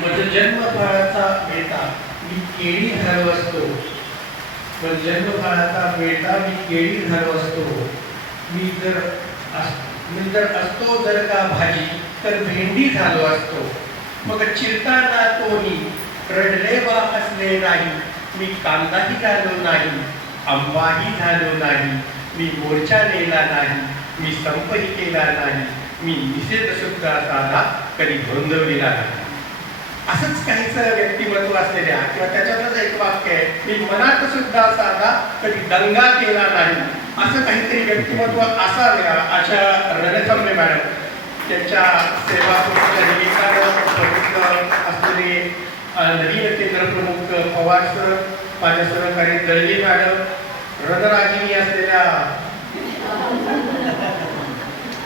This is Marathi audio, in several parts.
मज जन्मफळाचा बेटा मी केळी झालो असतो, मज जन्मफळाचा बेटा मी केळी झालो असतो, मी जर असतो जर का भाजी तर भेंडी झालो असतो, मग चिरताना तोही रडले बा असले नाही, मी कांदाही झालो नाही, आंबाही झालो नाही, मी मोर्चा नेला नाही, मी संपही केला नाही, मी निषेध सुद्धा साधा कधी गोंधळलेला नाही. असंच काहीच व्यक्तिमत्व असलेल्या किंवा त्याच्यातच एक वाक्य आहे, मी मनात सुद्धा साधा कधी दंगा केला नाही, असं काहीतरी व्यक्तिमत्व असाव्या अशा रणथंबे मॅडम त्यांच्या सेवा असलेले नवीन केंद्र प्रमुख पवार सर, माझ्या सहकारी दळवी मॅडम, रणरागिणी असलेल्या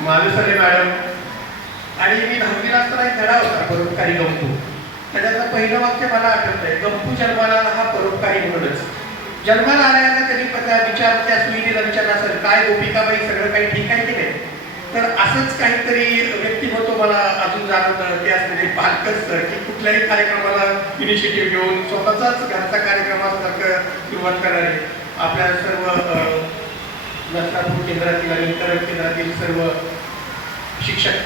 मालुसरे मॅडम. आणि मी 10वीला असताना एक धडा होता परोपकारी गंपू, त्याच्यातलं पहिलं वाक्य मला आठवतंय, गंपू जन्माला हा परोपकारी म्हणूनच. जन्माला आल्याला त्यांनी त्या सुईला विचारलं असेल काय गोपिकाबाई सगळं काही ठीक आहे की नाही, तर असंच काहीतरी व्यक्तिमत्व मला अजून जाणवतं. ते असलेले पालकच सर की कुठल्याही कार्यक्रमाला इनिशिएटिव्ह घेऊन स्वतःचाच घरचा कार्यक्रमासारखं सुरुवात करणारे, आपल्या सर्व नसरापूर केंद्रातील आणि इतर केंद्रातील सर्व शिक्षक.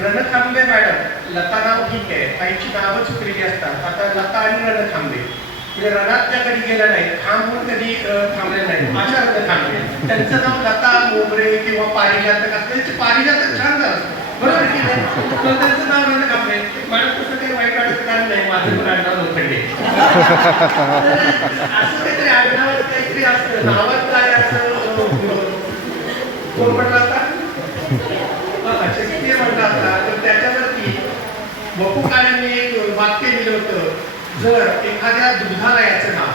रणथांबे मॅडम, लता नाव ठीक आहे, काहींची नावं चुकलेली असतात. आता लता आणि रणथांबे म्हणजे रणात त्या कधी गेल्या नाही, थांबून कधी थांबले नाही, अशा रणथांबे. त्यांचं नाव लता मोगरे किंवा पारिजातक असतं, पारिजातक छान झालं बरोबर की नाही, तर त्यांचं नाव रणथांबे. मॅडम तसं काही वाईट वाटत कारण नाही, माझं पण आडनाव लोखंडे. असं काहीतरी आडनावात काहीतरी असतं, नावात काय असं कोण म्हटलं आता शक्य म्हटलं असता, तर त्याच्यावरती बपू काळेंनी एक वाक्य दिलं होतं, जर एखाद्या दुग्धालयाचं नाव,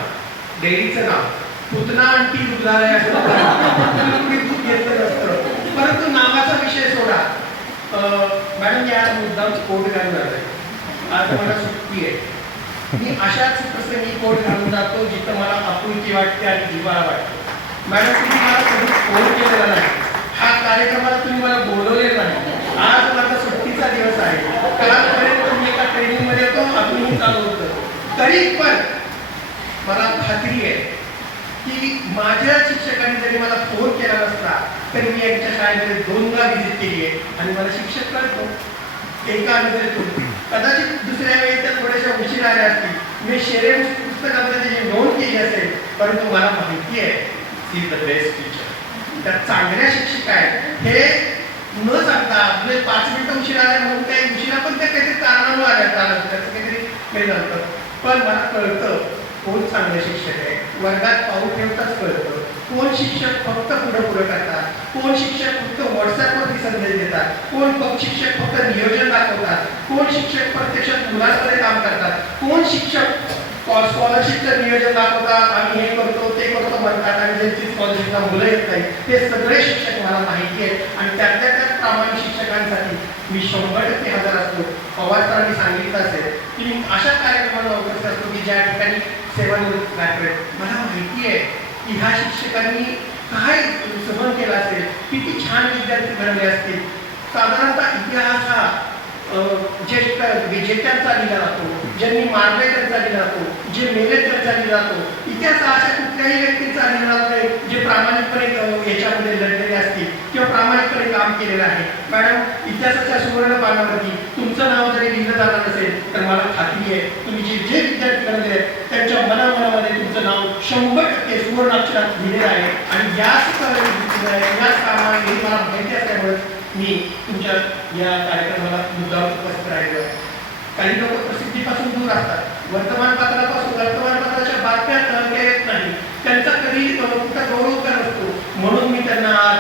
डेअरीचं नाव पुतना अंटी दुग्धालय असं दूध घेतलं नसतं. परंतु नावाचा विषय सोडा, मॅडम या मुद्दाम कोट घालून आहे, आज मला सुट्टी आहे, मी अशाच प्रसंगी कोट घालून जातो जिथं मला आपुलकी वाटते आणि जिव्हाळा वाटतो. मॅडम तुम्ही मला कधी फोन केलेला नाही, हा कार्यक्रमाला तुम्ही मला बोलवलेलं नाही, आज माझा सुट्टीचा दिवस आहे, कालपर्यंत मी एका ट्रेनिंग मध्ये होतो, अजूनही चालू होतं, तरी पण मला खात्री आहे की माझ्या शिक्षकांनी जरी मला फोन केला नसला तरी मी यांच्या शाळेमध्ये 2दा व्हिजिट केली आहे आणि मला शिक्षक कळतो एका नजरेतून. कदाचित दुसऱ्या वेळी त्या थोड्याशा उशीर आल्या असतील, मी शेरे पुस्तकामध्ये त्याची नोंद केली असेल, परंतु मला माहिती आहे ती द बेस्ट टीचर, त्या चांगल्या शिक्षिका आहेत हे न सांगता म्हणजे 5 मिनिटं उशीर आल्या म्हणून काही उशिरा पण त्या काहीतरी कारणामुळे आल्या, त्याचं काहीतरी काही नव्हतं, पण मला कळतं कोण चांगले शिक्षक आहे. वर्गात पाऊल ठेवताच कळतं कोण शिक्षक फक्त पुढे करतात, कोण शिक्षक फक्त व्हॉट्सअपवरती संदेश देतात, कोण शिक्षक फक्त नियोजन दाखवतात, कोण शिक्षक प्रत्यक्षात मुलांमध्ये काम करतात, कोण शिक्षक स्कॉलरशिपचं नियोजन दाखवतात, आम्ही हे करतो ते करतो म्हणतात आणि ज्यांची स्कॉलरशिपला मुलं येत नाही ते सगळे शिक्षक मला माहिती आहेत. आणि त्यातल्या त्यात प्रामाणिक शिक्षकांसाठी मी 100% हजर असतो. पवार सरांनी सांगितलं असेल की मी अशा कार्यक्रमाला उपस्थित असतो की ज्या ठिकाणी सेवानिवृत्त ग्रॅज्युएट, मला माहिती आहे की ह्या शिक्षकांनी काय सहन केलं असेल, किती छान विद्यार्थी घडले असतील. साधारणतः इतिहास हा ज्येष्ठ विजेत्यांचा लिहिला जातो, ज्यांनी मारले त्यांचा लिहिला जातो, जे मेले त्यांचा लिहिला जातो. इतिहास अशा कुठल्याही व्यक्तीचा लिहिला जात नाही जे प्रामाणिकपणे याच्यामध्ये लढलेले असतील किंवा प्रामाणिकपणे काम केलेलं आहे. मॅडम इतिहासाच्या सुवर्ण पानावरती तुमचं नाव जरी लिहिलं जाणार नसेल तर मला खात्री आहे तुम्ही जे विद्यार्थी घडले आहेत त्यांच्या मनामध्ये तुमचं नाव 100% सुवर्ण अक्षरात लिहिलेलं आहे. आणि याच कामाला मला माहिती असल्यामुळे मी तुमच्या या कार्यक्रमाला मुद्दाम उपस्थित राहिलो आहे. काही लोक प्रसिद्धीपासून दूर असतात, वर्तमानपत्राच्या बातम्या येत नाही, त्यांचा कधी कुठला गौरव करत असतो, म्हणून मी त्यांना आज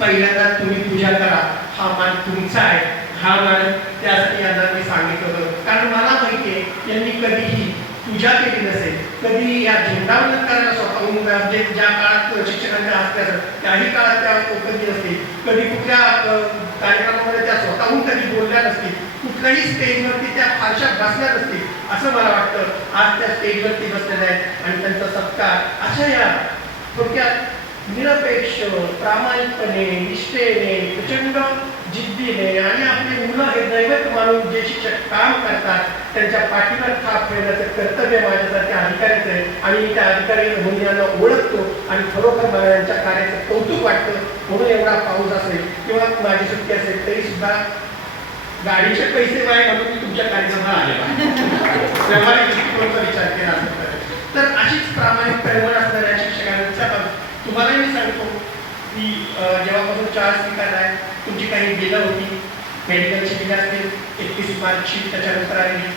पहिल्यांदा तुम्ही पूजा करा, हा मान तुमचा आहे, हा मान त्यासाठी यांना मी सांगितलं होतं. कारण मला माहिती आहे यांनी कधीही पूजा केली नसेल, कधी या झेंडावंदन करायला स्वतःहून म्हणजे ज्या काळात शिक्षकांच्या हस्ते असत त्याही काळात त्या उपस्थित असतील, कधी कुठल्या कार्यक्रमामध्ये त्या स्वतःहून कधी बोलल्या नसतील, कुठल्याही स्टेजवरती त्या फारशा बसल्या नसतील, असं मला वाटतं. आज त्या स्टेजवरती बसलेल्या आहेत आणि त्यांचा सत्कार अशा या थोडक्यात निरपेक्ष, प्रामाणिकपणे, निष्ठेने, प्रचंड जिद्दीने आणि आपली मुलं हे दैवत मानून जे शिक्षक काम करतात त्यांच्या पाठीवर थाप ठेवण्याचं कर्तव्य माझ्यासारख्या अधिकाऱ्याचं आहे. आणि मी त्या अधिकारी म्हणून यांना ओळखतो आणि खरोखर मला यांच्या कार्याचं कौतुक वाटतं. म्हणून एवढा पाऊस असेल किंवा माझी सुट्टी असेल तरी सुद्धा गाडीचे पैसे वाय म्हणून मी तुमच्या कार्यक्रमाला आले पाहिजे व्यावहारिक दृष्टिकोनाचा विचार केला असेल तर अशीच प्रामाणिक तळमळ असणाऱ्या शिक्षकांच्या तुम्हालाही मी सांगतो की जेव्हापासून चार्ज स्वीकार आहे तुमची काही बिलं होती, मेडिकलची बिलं असतील, 31 मार्कशीट त्याच्यानंतर आलेली,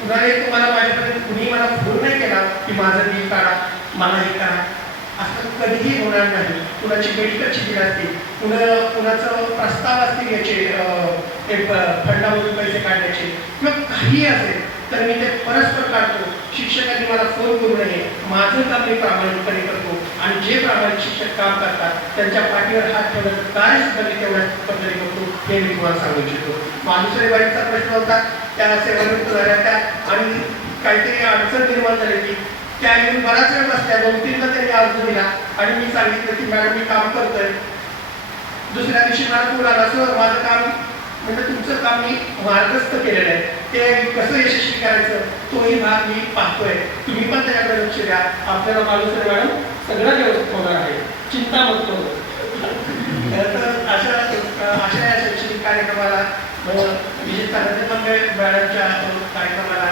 पुन्हा तुम्हाला माझ्यापर्यंत कुणी मला फोन नाही केला की माझं बिल काढा, मला हे करा, असं कधीही होणार नाही. कुणाची मेडिकलची बिल असतील, कुणाचं प्रस्ताव असतील याचे फंडामधून पैसे काढण्याचे किंवा काही असेल तर मी ते परस्पर काढतो. शिक्षकांनी मला फोन करू नये, माझं काम मी प्रामाणिकपणे करतो आणि जे प्रामाणिक शिक्षक काम करतात त्यांच्या पाठीवर हात ठेवण्याचं कार्य सुद्धा मी तेवढ्याच पद्धतीने करतो हे मी तुम्हाला सांगू इच्छितो. मानुसरेबाईंचा प्रश्न होता, त्या सेवानिवृत्त झाल्या त्या आणि काहीतरी अडचण निर्माण झाली की त्या येऊन बराच वेळ बसल्या, 2-3दा त्यांनी अर्ज दिला आणि मी सांगितलं की मॅडम मी काम करतोय. दुसऱ्या दिवशी मला फोन आला, सर माझं काम म्हणजे तुमचं काम मी मार्गस्थ केलेलं आहे, ते कसं यशस्वी करायचं तोही भाग मी पाहतोय, तुम्ही पण त्याच्याकडे लक्ष द्या, आपल्याला मालूसरे मॅडम सगळं व्यवस्थित होणार आहे, चिंता मत करू. तर अशा या शैक्षणिक कार्यक्रमाला विशेषतः मॅडमच्या कार्यक्रमाला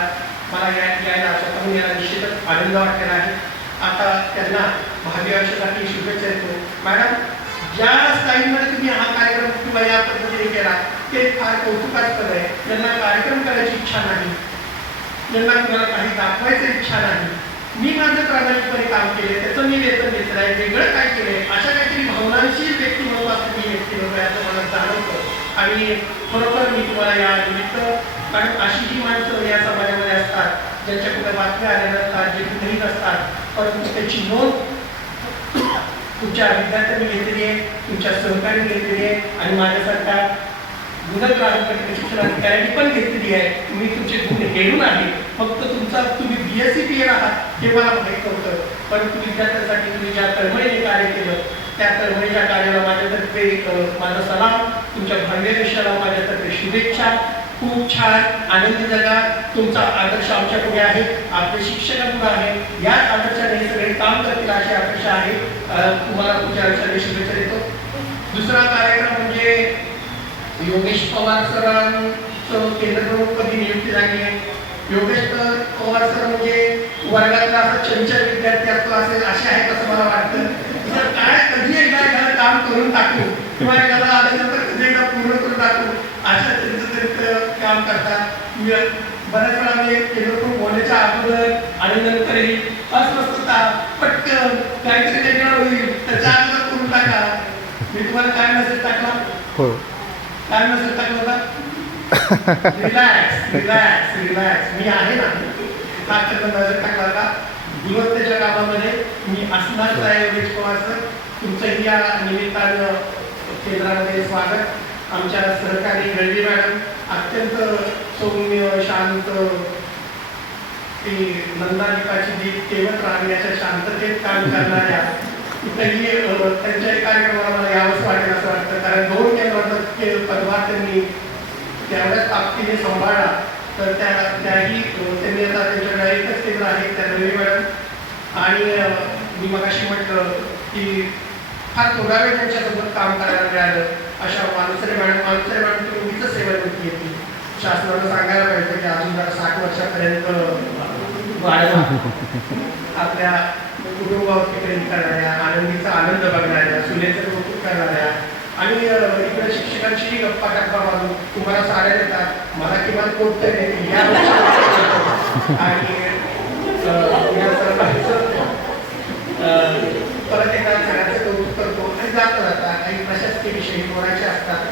मला यायला स्वतःहून यायला निश्चितच आनंद वाटलेला आहे. आता त्यांना भावी आयुष्यासाठी शुभेच्छा देतो. मॅडम ज्या स्टाईलमध्ये तुम्ही हा कार्यक्रम किंवा या पद्धतीने केला ते फार कौतुकास्पद आहे. त्यांना कार्यक्रम करायची इच्छा नाही, त्यांना तुम्हाला काही दाखवायची इच्छा नाही. मी माझं प्रामाणिकपणे काम केले, त्याचं मी वेतन घेतलं आहे, वेगळं काय केलंय अशा काहीतरी भावनांशी व्यक्तिमत्व असं मी व्यक्तिमत्व याचं मला जाणवतं. आणि खरोखर मी तुम्हाला या निमित्त, कारण अशी ही माणसं या समाजामध्ये असतात ज्यांच्या कुठे बातम्या आल्या नसतात, जे कुठेही नसतात, परंतु त्याची नोंद तुमच्या विद्यार्थ्यांनी घेतलेली आहे, तुमच्या सहकार्याने घेतलेली आहे आणि माझ्यासारख्या गुणग्राहक शिक्षण अधिकाऱ्यांनी पण घेतलेली आहे. तुम्ही तुमचे गुण हेरून आहे, फक्त तुम्ही BSc PL आहात हे मला माहीत होतं, परंतु विद्यार्थ्यांसाठी तुम्ही ज्या तळमळीने कार्य केलं त्या तळमळीच्या कार्याला माझ्यातर्फे माझा सलाम, तुमच्या भावी आयुष्याला माझ्यातर्फे शुभेच्छा. खूप छान आनंदी जगा, तुमचा आदर्श आमच्या पुढे आहे, आपले शिक्षकांपुढे आहे, याच आदर्शाने हे सगळे काम करतील अशी अपेक्षा आहे. तुम्हाला तुमच्या आयुष्याने शुभेच्छा देतो. दुसरा कार्यक्रम म्हणजे योगेश पवार सरांचं केंद्र प्रमुख पदी नियुक्ती झाली आहे. योगेश पवार सर म्हणजे वर्गातला असा चंचल विद्यार्थी असतो असेल असे आहेत असं मला वाटतं. तर काय कधी एकदा एखादं काम करून टाकू किंवा एखादा आल्यानंतर कधी एकदा पूर्ण करून टाकू अशा त्यांचं काम करतात. बऱ्याच वेळा मी केंद्र प्रमुख होण्याच्या अगोदर आणि नंतरही अस्वस्थता पटकन काहीतरी वेगळं होईल त्याच्या अगोदर करून टाका. मी तुम्हाला काय मेसेज टाकला, काय मेसेज टाकला होता, रिलॅक्स रिलॅक्स रिलॅक्स, मी आहे ना, हा मेसेज टाकला होता. गुणवत्तेच्या कामामध्ये मी असणारच आहे. योगेश पवार सर, तुमचंही या निमित्तानं केंद्रामध्ये स्वागत. आमच्या सहकारी गळवी मॅडम अत्यंत सौम्य शांत, ती नंदादीपाची दीप तेवत राहण्याच्या शांततेत काम करणाऱ्या कुठेही त्यांच्या कार्यक्रमाला मला यावंच वाटेल असं वाटतं. कारण 2 केंद्राचा पदभार त्यांनी तेवढ्याच ताकदीने सांभाळला. तर त्याही त्यांनी आता त्यांच्याकडे एकच केंद्र आहे त्या गळवी मॅडम. आणि मी मगाशी म्हटलं की फार थोडा वेळ त्यांच्यासोबत काम करायला मिळालं. अशा मानुसरे मॅडम तुम्ही उगीच सेवानिवृत्ती येते, शासनानं सांगायला पाहिजे की अजून 60 वर्षापर्यंत वाढवा. आपल्या कुटुंबावरती प्रेम करणाऱ्या, आनंदीचा आनंद बघणाऱ्या, सुनेचं कौतुक करणाऱ्या आणि इकडे शिक्षकांशीही गप्पा टप्पा मारून तुम्हाला साड्या देतात, मला किमान कोट तरी देतील या आणि परत एकदा सगळ्यांचं कौतुक करतो आणि जाता काही प्रशासकीय विषयी बोलायचे असतात.